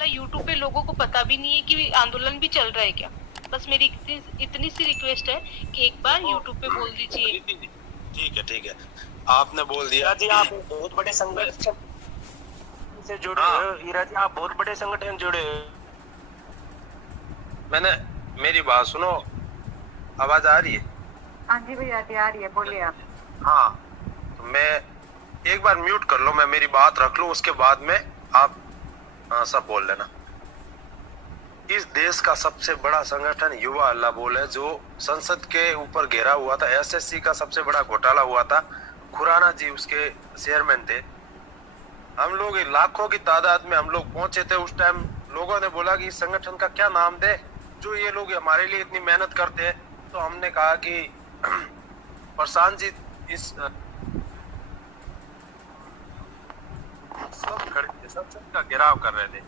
माशाल्लाह यूट्यूब पे लोगों को पता भी नहीं है कि आंदोलन भी चल रहा है क्या। बस मेरी इतनी सी रिक्वेस्ट है कि एक बार यूट्यूब पे बोल दीजिए। ठीक है ठीक है, आपने बोल दिया जी। आप बहुत बड़े संगठन से जुड़े हाँ। हो हीरा जी, आप बहुत बड़े संगठन जुड़े हो। मैंने, मेरी बात सुनो, आवाज आ रही है? हाँ जी भैया जी आ रही है, बोलिए आप। हाँ, तो मैं एक बार म्यूट कर लो, मैं मेरी बात रख लूं, उसके बाद में आप सब बोल लेना। इस देश का सबसे बड़ा संगठन युवा अल्लाह बोल है, जो संसद के ऊपर घेरा हुआ था। एसएससी का सबसे बड़ा घोटाला हुआ था, खुराना जी उसके चेयरमैन थे। हम लोग लाखों की तादाद में हम लोग पहुंचे थे। उस टाइम लोगों ने बोला कि इस संगठन का क्या नाम दे, जो ये लोग हमारे लिए इतनी मेहनत करते हैं। तो हमने कहा कि प्रशांत जी इस सब खड़े थे, सब का घेराव कर रहे थे।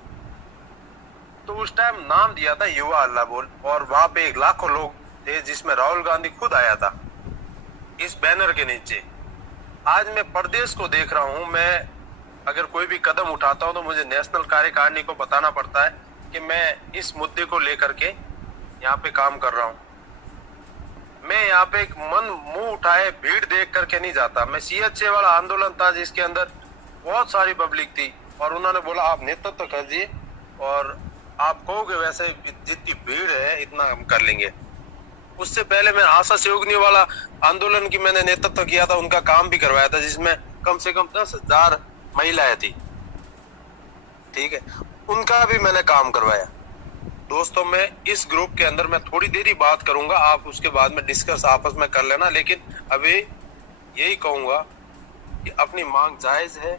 तो उस टाइम नाम दिया था युवा अल्लाह बोल, और वहां पे एक लाखों लोग थे, जिसमें राहुल गांधी खुद आया था इस बैनर के नीचे। आज मैं प्रदेश को देख रहा हूं, मैं अगर कोई भी कदम उठाता हूं तो मुझे नेशनल कार्यकारिणी को बताना पड़ता है कि मैं इस मुद्दे को लेकर के यहाँ पे काम कर रहा हूं। मैं यहाँ पे एक मन मुंह उठाए भीड़ देख करके नहीं जाता। मैं CHA वाला आंदोलन था जिसके अंदर बहुत सारी पब्लिक थी, और उन्होंने बोला आप नेतृत्व कर दिए, और आप कहोगे वैसे जितनी भीड़ है इतना हम कर लेंगे। उससे पहले मैं आशा सहयोगिनी वाला आंदोलन की मैंने नेतृत्व किया था, उनका काम भी करवाया था, जिसमें कम से कम 10,000 महिलाएं थी। ठीक है, उनका भी मैंने काम करवाया। दोस्तों, मैं इस ग्रुप के अंदर मैं थोड़ी देर ही बात करूंगा, आप उसके बाद में डिस्कस आपस में कर लेना। लेकिन अभी यही कहूंगा कि अपनी मांग जायज है।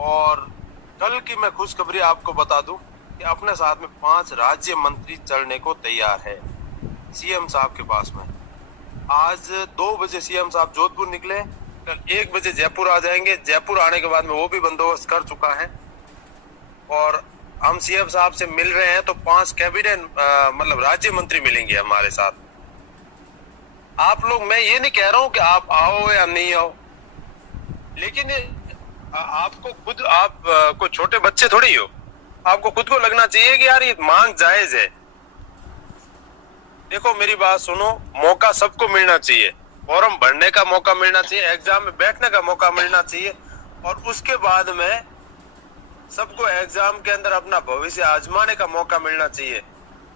और कल की मैं खुशखबरी आपको बता दूं कि अपने साथ में 5 राज्य मंत्री चलने को तैयार है सीएम साहब के पास में। आज 2 बजे सीएम साहब जोधपुर निकले, कल 1 बजे जयपुर आ जाएंगे। जयपुर आने के बाद में वो भी बंदोबस्त कर चुका है, और हम सीएम साहब से मिल रहे हैं। तो 5 कैबिनेट मतलब राज्य मंत्री मिलेंगे हमारे साथ। आप लोग, मैं ये नहीं कह रहा हूं कि आप आओ या नहीं आओ, लेकिन आपको खुद, आप कोई छोटे बच्चे थोड़ी हो, आपको खुद को लगना चाहिए कि यार ये मांग जायज है। देखो मेरी बात सुनो, मौका सबको मिलना चाहिए, फॉर्म भरने का मौका मिलना चाहिए, एग्जाम में बैठने का मौका मिलना चाहिए, और उसके बाद में सबको एग्जाम के अंदर अपना भविष्य आजमाने का मौका मिलना चाहिए।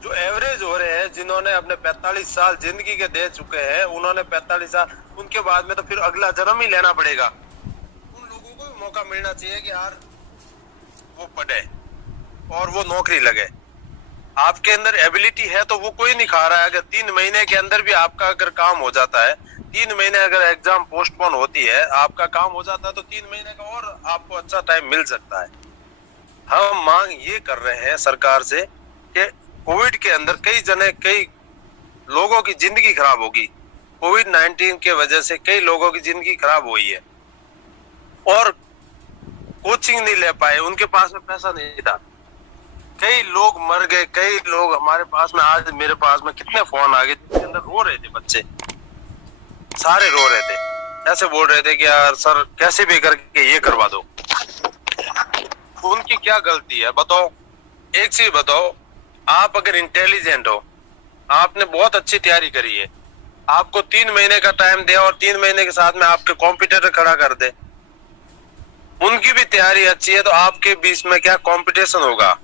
जो एवरेज हो रहे हैं, जिन्होंने अपने 45 साल जिंदगी के दे चुके हैं, उन्होंने 45 साल, उनके बाद में तो फिर अगला जन्म ही लेना पड़ेगा। उन लोगों को भी मौका मिलना चाहिए कि यार वो पढ़े और वो नौकरी लगे। आपके अंदर एबिलिटी है तो वो कोई नहीं खा रहा है। अगर 3 महीने के अंदर भी आपका अगर काम हो जाता है, 3 महीने अगर एग्जाम पोस्टपोन होती है, आपका काम हो जाता है, तो 3 महीने का और आपको अच्छा टाइम मिल सकता है। हम मांग ये कर रहे हैं सरकार से कि कोविड के अंदर कई लोगों की जिंदगी खराब होगी। कोविड-19 के वजह से कई लोगों की जिंदगी खराब हुई है, और कोचिंग नहीं ले पाए, उनके पास में पैसा नहीं था। कई लोग मर गए, कई लोग हमारे पास में, आज मेरे पास में कितने फोन आ गए जिसके अंदर रो रहे थे बच्चे, सारे रो रहे थे, ऐसे बोल रहे थे कि यार सर कैसे भी करके ये करवा दो। उनकी क्या गलती है बताओ? एक चीज बताओ, आप अगर इंटेलिजेंट हो, आपने बहुत अच्छी तैयारी करी है, आपको 3 महीने का टाइम दिया और 3 महीने के साथ में आपके कॉम्पिटिटर खड़ा कर दे, उनकी भी तैयारी अच्छी है, तो आपके बीच में क्या कंपटीशन होगा?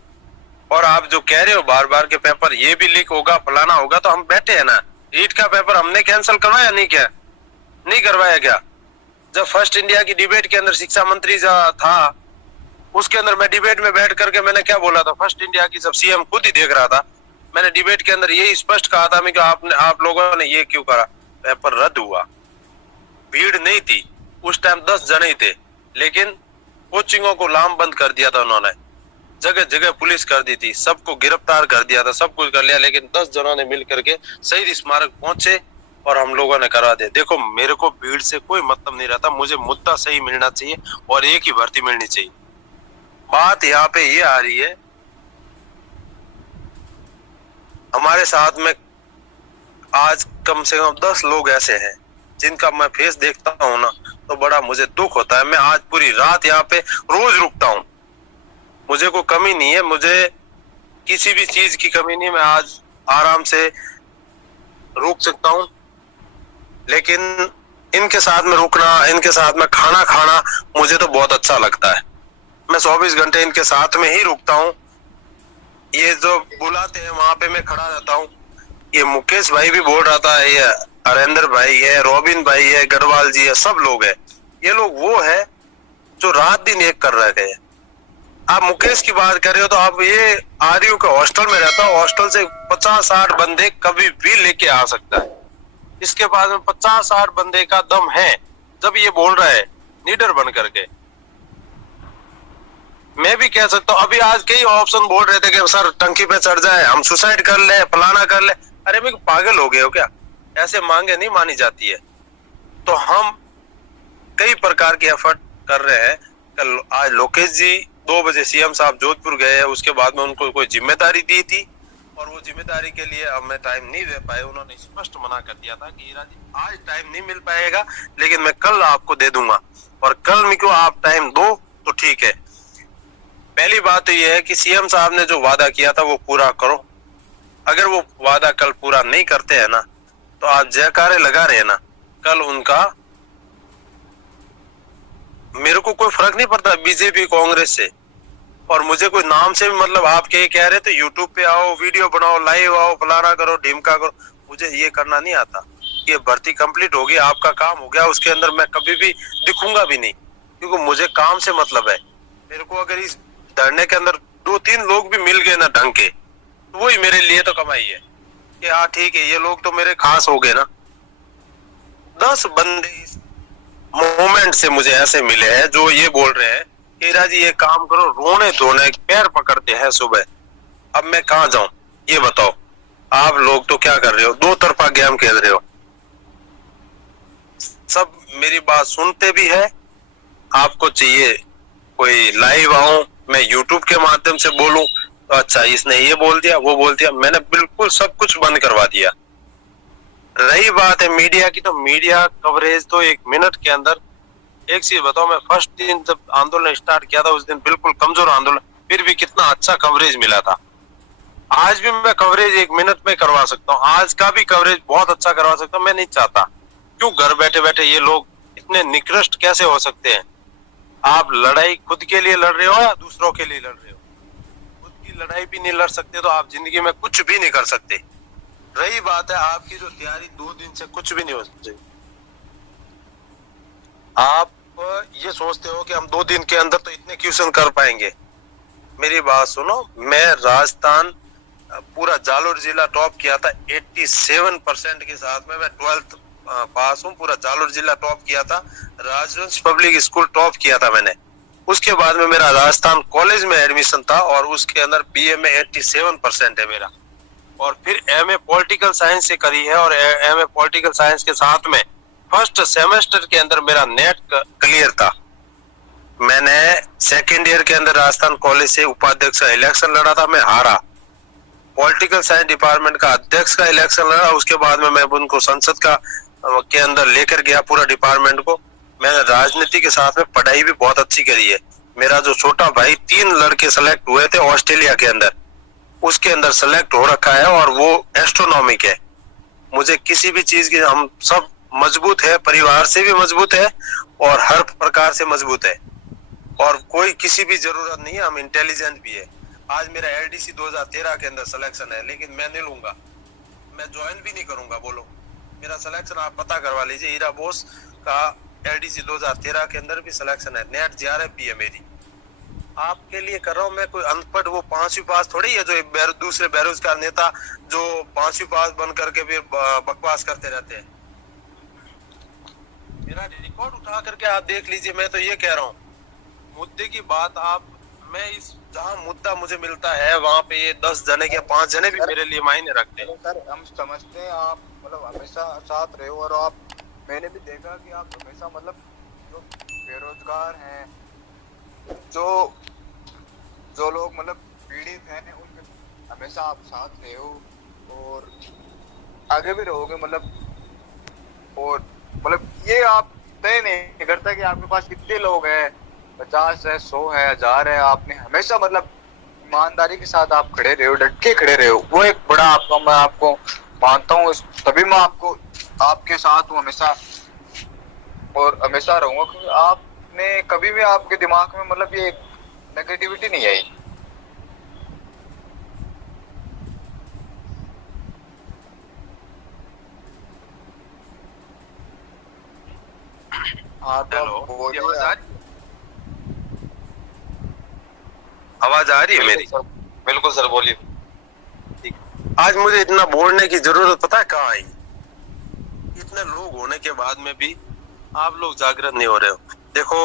और आप जो कह रहे हो बार बार के पेपर ये भी लीक होगा, फलाना होगा, तो हम बैठे हैं ना। रीट का पेपर हमने कैंसिल करवाया नहीं क्या? नहीं करवाया क्या? जब फर्स्ट इंडिया की डिबेट के अंदर शिक्षा मंत्री था, उसके अंदर मैं डिबेट में बैठ करके मैंने क्या बोला था, फर्स्ट इंडिया की जब सीएम खुद ही देख रहा था, मैंने डिबेट के अंदर यही स्पष्ट कहा था मैं कि आप लोगों ने ये क्यों करा? पेपर रद्द हुआ, भीड़ नहीं थी उस टाइम, 10 जने ही थे, लेकिन कोचिंगों को लामबंद कर दिया था उन्होंने, जगह जगह पुलिस कर दी थी, सबको गिरफ्तार कर दिया था, सब कुछ कर लिया, लेकिन 10 जनों ने मिल करके शहीद स्मारक पहुंचे और हम लोगों ने करवा दिया। देखो मेरे को भीड़ से कोई मतलब नहीं रहता, मुझे मुद्दा सही मिलना चाहिए और एक ही भर्ती मिलनी चाहिए। बात यहाँ पे ये आ रही है, हमारे साथ में आज कम से कम 10 लोग ऐसे हैं जिनका मैं फेस देखता हूँ ना, तो बड़ा मुझे दुख होता है। मैं आज पूरी रात यहाँ पे रोज रुकता हूँ, मुझे कोई कमी नहीं है, मुझे किसी भी चीज की कमी नहीं, मैं आज आराम से रुक सकता हूँ। लेकिन इनके साथ में रुकना, इनके साथ में खाना खाना मुझे तो बहुत अच्छा लगता है। मैं 24 घंटे इनके साथ में ही रुकता हूँ। ये जो बुलाते हैं वहां पे मैं खड़ा रहता हूँ। ये मुकेश भाई भी बोल रहा था, ये हरेंद्र भाई है, रोबिन भाई है, गढ़वाल जी है, सब लोग है। ये लोग वो है जो रात दिन एक कर रहे थे। आप मुकेश की बात कर रहे हो तो आप ये आरयू का हॉस्टल में रहता हो, हॉस्टल से 50-60 बंदे कभी भी लेके आ सकता है। इसके पास में 50-60 बंदे का दम है जब ये बोल रहा है लीडर बन करके। मैं भी कह सकता हूँ, अभी आज कई ऑप्शन बोल रहे थे कि सर टंकी पे चढ़ जाए, हम सुसाइड कर ले, फलाना कर ले। अरे मैं पागल हो गए हो क्या? ऐसे मांगे नहीं मानी जाती है। तो हम कई प्रकार की एफर्ट कर रहे हैं। कल आज लोकेश जी 2 बजे सीएम साहब जोधपुर गए हैं, उसके बाद में उनको कोई जिम्मेदारी दी थी और वो जिम्मेदारी के लिए अब मैं टाइम नहीं दे पाए। उन्होंने स्पष्ट मना कर दिया था कि हीरा जी आज टाइम नहीं मिल पाएगा, लेकिन मैं कल आपको दे दूंगा। और कल में क्यों आप टाइम दो तो ठीक है। पहली बात तो ये है कि सीएम साहब ने जो वादा किया था वो पूरा करो। अगर वो वादा कल पूरा नहीं करते हैं ना तो आप जयकारे लगा रहे हैं ना, कल उनका मेरे को कोई फर्क नहीं पड़ता बीजेपी कांग्रेस से। और मुझे कोई नाम से भी मतलब आप कह रहे थे यूट्यूब पे आओ, वीडियो बनाओ, लाइव आओ, फलाना करो, ढिमका करो, मुझे ये करना नहीं आता। ये भर्ती कंप्लीट होगी, आपका काम हो गया, उसके अंदर मैं कभी भी दिखूंगा भी नहीं, क्योंकि मुझे काम से मतलब है। मेरे को अगर इस धरने के अंदर 2-3 लोग भी मिल गए ना ढंग के, तो वही मेरे लिए तो कमाई है कि हाँ ठीक है, ये लोग तो मेरे खास हो गए ना। 10 बंदे इस मोमेंट से मुझे ऐसे मिले हैं जो ये बोल रहे हैं हीरा जी ये काम करो, रोने धोने पैर पकड़ते हैं सुबह। अब मैं कहाँ जाऊं ये बताओ? आप लोग तो क्या कर रहे हो, 2 तरफा गेम खेल रहे हो। सब मेरी बात सुनते भी है। आपको चाहिए कोई लाइव आऊं, मैं यूट्यूब के माध्यम से बोलूं, तो अच्छा इसने ये बोल दिया, वो बोल दिया, मैंने बिल्कुल सब कुछ बंद करवा दिया। रही बात है मीडिया की, तो मीडिया कवरेज तो 1 मिनट के अंदर। एक चीज बताओ, मैं फर्स्ट दिन जब आंदोलन स्टार्ट किया था उस दिन बिल्कुल कमजोर आंदोलन, फिर भी कितना अच्छा कवरेज मिला था। आज भी मैं कवरेज 1 मिनट में करवा सकता हूँ, आज का भी कवरेज बहुत अच्छा करवा सकता हूँ। मैं नहीं चाहता, क्यों घर बैठे बैठे ये लोग इतने निकृष्ट कैसे हो सकते हैं? आप लड़ाई खुद के लिए लड़ रहे हो या दूसरों के लिए लड़ रहे हो? खुद की लड़ाई भी नहीं लड़ सकते तो आप जिंदगी में कुछ भी नहीं कर सकते। रही बात है आपकी जो तैयारी 2 दिन से कुछ भी नहीं हो सकती। आप ये सोचते हो कि हम 2 दिन के अंदर तो इतने क्वेश्चन कर पाएंगे। मेरी बात सुनो, मैं राजस्थान पूरा जालोर जिला टॉप किया था 87% के साथ में। मैं 12th पास हूँ, पूरा जालोर जिला टॉप किया था। राजवंश पब्लिक स्कूल टॉप किया था मैंने। उसके बाद में मेरा राजस्थान कॉलेज में एडमिशन था और उसके अंदर बीए में 87% है मेरा। और फिर एमए पॉलिटिकल साइंस से करी है और एमए पॉलिटिकल साइंस के साथ में फर्स्ट सेमेस्टर के अंदर मेरा नेट क्लियर था। मैंने सेकेंड ईयर के अंदर राजस्थान कॉलेज से उपाध्यक्ष का इलेक्शन लड़ा था, मैं हारा। पॉलिटिकल साइंस डिपार्टमेंट का अध्यक्ष का इलेक्शन लड़ा, उसके बाद में मैं उनको संसद का के अंदर लेकर गया पूरा डिपार्टमेंट को। मैंने राजनीति के साथ में पढ़ाई भी बहुत अच्छी करी है। मेरा जो छोटा भाई 3 लड़के सेलेक्ट हुए थे ऑस्ट्रेलिया के अंदर, उसके अंदर सेलेक्ट हो रखा है और वो एस्ट्रोनॉमिक है। मुझे किसी भी चीज की, हम सब मजबूत है, परिवार से भी मजबूत है और हर प्रकार से मजबूत है और कोई किसी भी जरूरत नहीं है, हम इंटेलिजेंट भी है। आज मेरा एलडीसी 2013 के अंदर सिलेक्शन है, लेकिन मैं नहीं लूंगा, मैं ज्वाइन भी नहीं करूंगा। बोलो मेरा सिलेक्शन आप पता करवा लीजिए, हीरा बोस का एलडीसी 2013 के अंदर भी सिलेक्शन है। नेट जीआरएफ है मेरी, आपके लिए कर रहा हूँ मैं। कोई अनपढ़ वो 5वीं पास थोड़ी है जो दूसरे बेरोजगार नेता जो 5वीं पास बन करके भी बकवास करते रहते हैं। मेरा रिकॉर्ड उठा करके आप देख लीजिए। मैं तो ये कह रहा हूँ, मुद्दे की बात आप, मैं इस जहाँ मुद्दा मुझे मिलता है वहाँ पे ये 10 जने के 5 जने भी मेरे लिए मायने रखते हैं। सर हम समझते हैं आप मतलब हमेशा साथ रहे हो और आप, मैंने भी देखा कि आप हमेशा मतलब जो बेरोजगार हैं, जो लोग मतलब पीड़ित हैं, उनके हमेशा आप साथ रहे हो और आगे भी रहोगे। मतलब और मतलब ये आप तय नहीं करता कि आपके पास कितने लोग हैं 50 है, 100 है, 1000 है, आपने हमेशा मतलब ईमानदारी के साथ आप खड़े रहे हो, डट के खड़े रहे हो, वो एक बड़ा आपका, मैं आपको मानता हूँ, तभी मैं आपको आपके साथ हूँ हमेशा और हमेशा रहूंगा, क्योंकि आपने कभी भी आपके दिमाग में मतलब ये नेगेटिविटी नहीं आई। हाँ तो हेलो, आप बोलिए। आवाज आ रही है मेरी? बिल्कुल सर, बोलिए। आज मुझे इतना बोलने की जरूरत पता है कहाँ आई? इतने लोग होने के बाद में भी आप लोग जागृत नहीं हो रहे हो। देखो,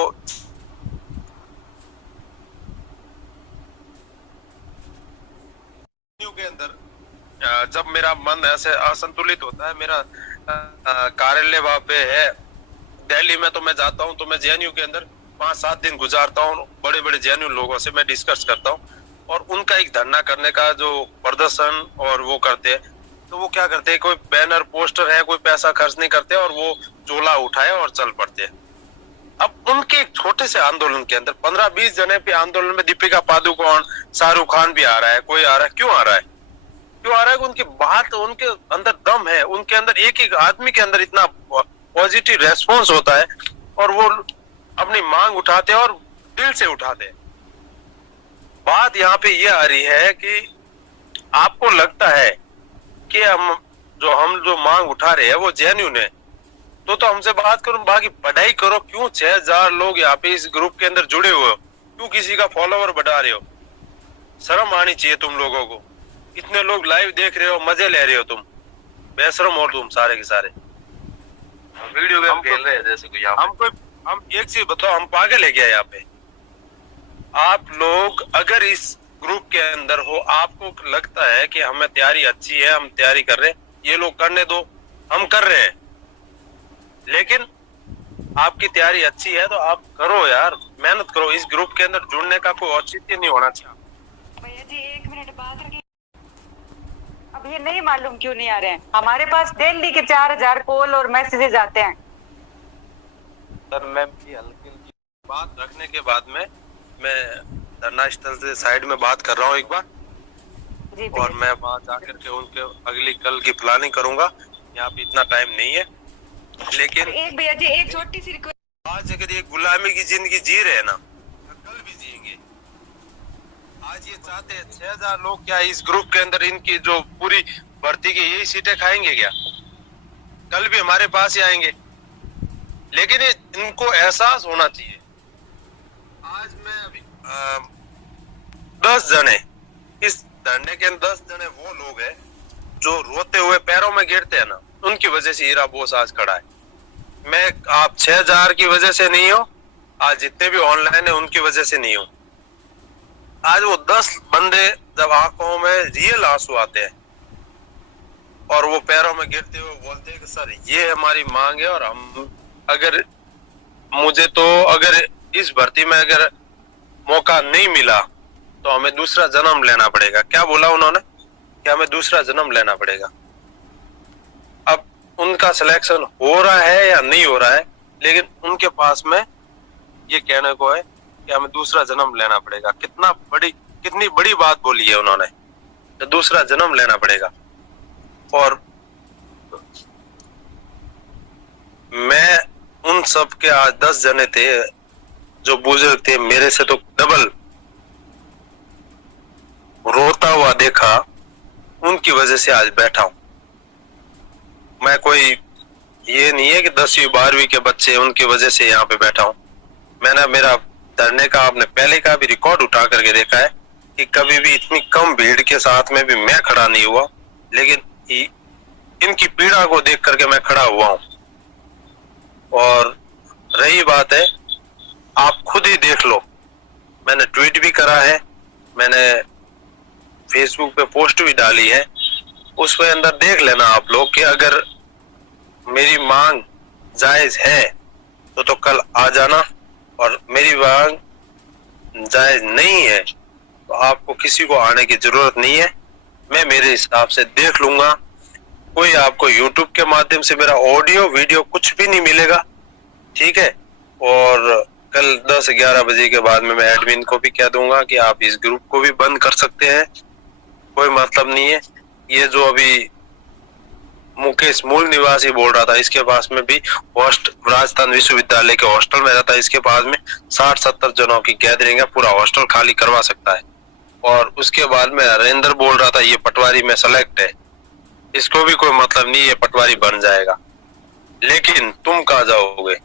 के अंदर जब मेरा मन ऐसे असंतुलित होता है, मेरा कार्यालय वहां पे है दिल्ली में, तो मैं जाता हूँ, तो मैं जेएनयू के अंदर 5-7 दिन गुजारता हूँ, बड़े बड़े जेएनयू लोगों से मैं डिस्कस करता हूँ, और उनका एक धरना करने का जो प्रदर्शन और वो करते हैं, तो वो क्या करते हैं, कोई बैनर पोस्टर है, कोई पैसा खर्च नहीं करते और वो चोला उठाए और चल पड़ते हैं। अब उनके एक छोटे से आंदोलन के अंदर 15-20 जने पे आंदोलन में दीपिका पादुकोण, शाहरुख खान भी आ रहा है, कोई आ रहा है, क्यों आ रहा है? क्यों आ रहा है? उनकी बात, उनके अंदर दम है, उनके अंदर एक एक आदमी के अंदर इतना पॉजिटिव रेस्पॉन्स होता है और वो अपनी मांग उठाते हैं और दिल से उठाते हैं। बात यहाँ पे ये आ रही है कि आपको लगता है कि हम जो मांग उठा रहे हैं वो जेन्युइन है, तो हमसे बात करो, बाकी पढ़ाई करो। क्यों 6000 लोग यहाँ पे इस ग्रुप के अंदर जुड़े हुए हो? क्यों किसी का फॉलोवर बढ़ा रहे हो? शर्म आनी चाहिए तुम लोगों को। इतने लोग लाइव देख रहे हो, मजे ले रहे हो, तुम बेशरम हो तुम सारे के सारे। वीडियो गेम खेल रहे हैं जैसे कोई यहाँ। हम एक चीज बताओ, हम पागल है क्या यहाँ पे? आप लोग अगर इस ग्रुप के अंदर हो, आपको लगता है कि हमें तैयारी अच्छी है, हम तैयारी कर रहे हैं, ये लोग करने दो, हम कर रहे हैं, लेकिन आपकी तैयारी अच्छी है तो आप करो यार, मेहनत करो। इस ग्रुप के अंदर जुड़ने का कोई औचित्य नहीं होना चाहिए। भैया जी 1 मिनट बात रखिए। अब ये नहीं मालूम क्यों नहीं आ रहे हैं, हमारे पास डेली के 4000 कॉल और मैसेजेस आते हैं। सर मैम की हल्की बात रखने के बाद में मैं धरना स्थल से साइड में बात कर रहा हूँ एक बार, जी और मैं वहां जाकर के उनके अगली कल की प्लानिंग करूंगा। यहाँ पे इतना टाइम नहीं है, लेकिन एक भैया जी एक छोटी सी रिक्वेस्ट, आज अगर ये गुलामी की जिंदगी जी रहे हैं ना, तो कल भी जिएंगे। आज ये चाहते हैं 6000 लोग क्या इस ग्रुप के अंदर इनकी जो पूरी भर्ती की यही सीटें खाएंगे क्या? कल भी हमारे पास ही आएंगे, लेकिन इनको एहसास होना चाहिए। आज मैं अभी 10 जने इस धरने के अंदर 10 जने वो लोग हैं जो रोते हुए पैरों में गिरते हैं ना, उनकी वजह से हीरा बोस आज खड़ा है। मैं आप 6000 की वजह से नहीं हो, आज जितने भी ऑनलाइन है उनकी वजह से नहीं हो। आज वो 10 बंदे जब आंखों में रियल आंसू आते हैं और वो पैरों में गिरते हुए बोलते हैं कि सर ये हमारी मांग है, और हम अगर मुझे तो अगर इस भर्ती में अगर मौका नहीं मिला तो हमें दूसरा जन्म लेना पड़ेगा। क्या बोला उन्होंने? कि हमें दूसरा जन्म लेना पड़ेगा। अब उनका सिलेक्शन हो रहा है या नहीं हो रहा है, लेकिन उनके पास में ये कहने को है कि हमें दूसरा जन्म लेना पड़ेगा। कितनी बड़ी बात बोली है उन्होंने, तो दूसरा जन्म लेना पड़ेगा। और मैं उन सब के आज 10 जने थे जो बुजुर्ग थे, मेरे से तो डबल रोता हुआ देखा, उनकी वजह से आज बैठा हूं। मैं कोई ये नहीं है कि 10वीं 12वीं के बच्चे उनकी वजह से यहाँ पे बैठा हूं। मैंने मेरा धरने का आपने पहले का भी रिकॉर्ड उठा करके देखा है कि कभी भी इतनी कम भीड़ के साथ में भी मैं खड़ा नहीं हुआ, लेकिन इनकी पीड़ा को देख करके मैं खड़ा हुआ हूं। और रही बात है, आप खुद ही देख लो, मैंने ट्वीट भी करा है, मैंने फेसबुक पे पोस्ट भी डाली है, उसके अंदर देख लेना आप लोग कि अगर मेरी मांग जायज है तो कल आ जाना, और मेरी मांग जायज नहीं है तो आपको किसी को आने की जरूरत नहीं है। मैं मेरे हिसाब से देख लूंगा। कोई आपको YouTube के माध्यम से मेरा ऑडियो वीडियो कुछ भी नहीं मिलेगा, ठीक है? और कल 10-11 बजे के बाद में मैं एडमिन को भी कह दूंगा कि आप इस ग्रुप को भी बंद कर सकते हैं, कोई मतलब नहीं है। ये जो अभी मुकेश मूल निवासी बोल रहा था, इसके पास में भी राजस्थान विश्वविद्यालय के हॉस्टल में रहता है, इसके पास में 60-70 जनों की गैदरिंग है, पूरा हॉस्टल खाली करवा सकता है। और उसके बाद में हरेंद्र बोल रहा था ये पटवारी में सेलेक्ट है, इसको भी कोई मतलब नहीं, ये पटवारी बन जाएगा। लेकिन तुम कहाँ जाओगे?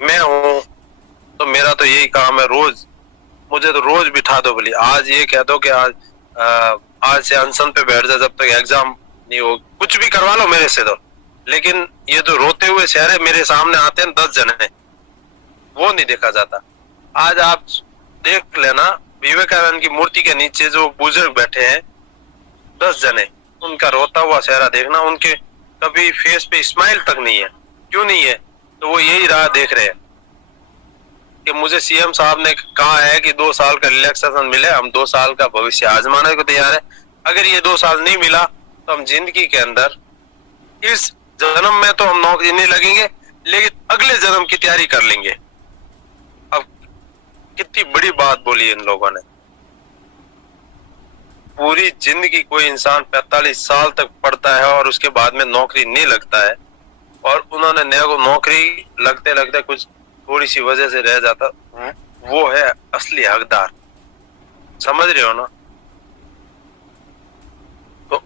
मैं हूं तो मेरा तो यही काम है, रोज मुझे तो रोज बिठा दो बोली, आज ये कह दो कि आज से अनशन पे बैठ जा जब तक एग्जाम नहीं हो, कुछ भी करवा लो मेरे से तो। लेकिन ये जो रोते हुए चेहरे मेरे सामने आते हैं 10 जने, वो नहीं देखा जाता। आज आप देख लेना विवेकानंद की मूर्ति के नीचे जो बुजुर्ग बैठे हैं 10 जने, उनका रोता हुआ चेहरा देखना, उनके कभी फेस पे स्माइल तक नहीं है। क्यों नहीं है? तो वो यही राह देख रहे हैं कि मुझे सीएम साहब ने कहा है कि 2 साल का रिलैक्सेशन मिले, हम 2 साल का भविष्य आजमाने को तैयार है। अगर ये 2 साल नहीं मिला तो हम जिंदगी के अंदर इस जन्म में तो हम नौकरी नहीं लगेंगे, लेकिन अगले जन्म की तैयारी कर लेंगे। अब कितनी बड़ी बात बोली इन लोगों ने। पूरी जिंदगी कोई इंसान 45 साल तक पढ़ता है और उसके बाद में नौकरी नहीं लगता है, और उन्होंने नौकरी लगते लगते कुछ थोड़ी सी वजह से रह जाता, वो है असली हकदार। समझ रहे हो ना? तो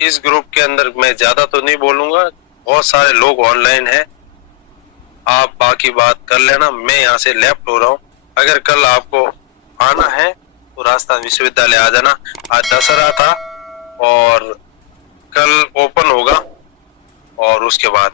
इस ग्रुप के अंदर मैं ज्यादा तो नहीं बोलूंगा, बहुत सारे लोग ऑनलाइन हैं, आप बाकी बात कर लेना, मैं यहाँ से लेफ्ट हो रहा हूँ। अगर कल आपको आना है तो राजस्थान विश्वविद्यालय आ जाना। आज दशहरा था और कल ओपन होगा, और उसके बाद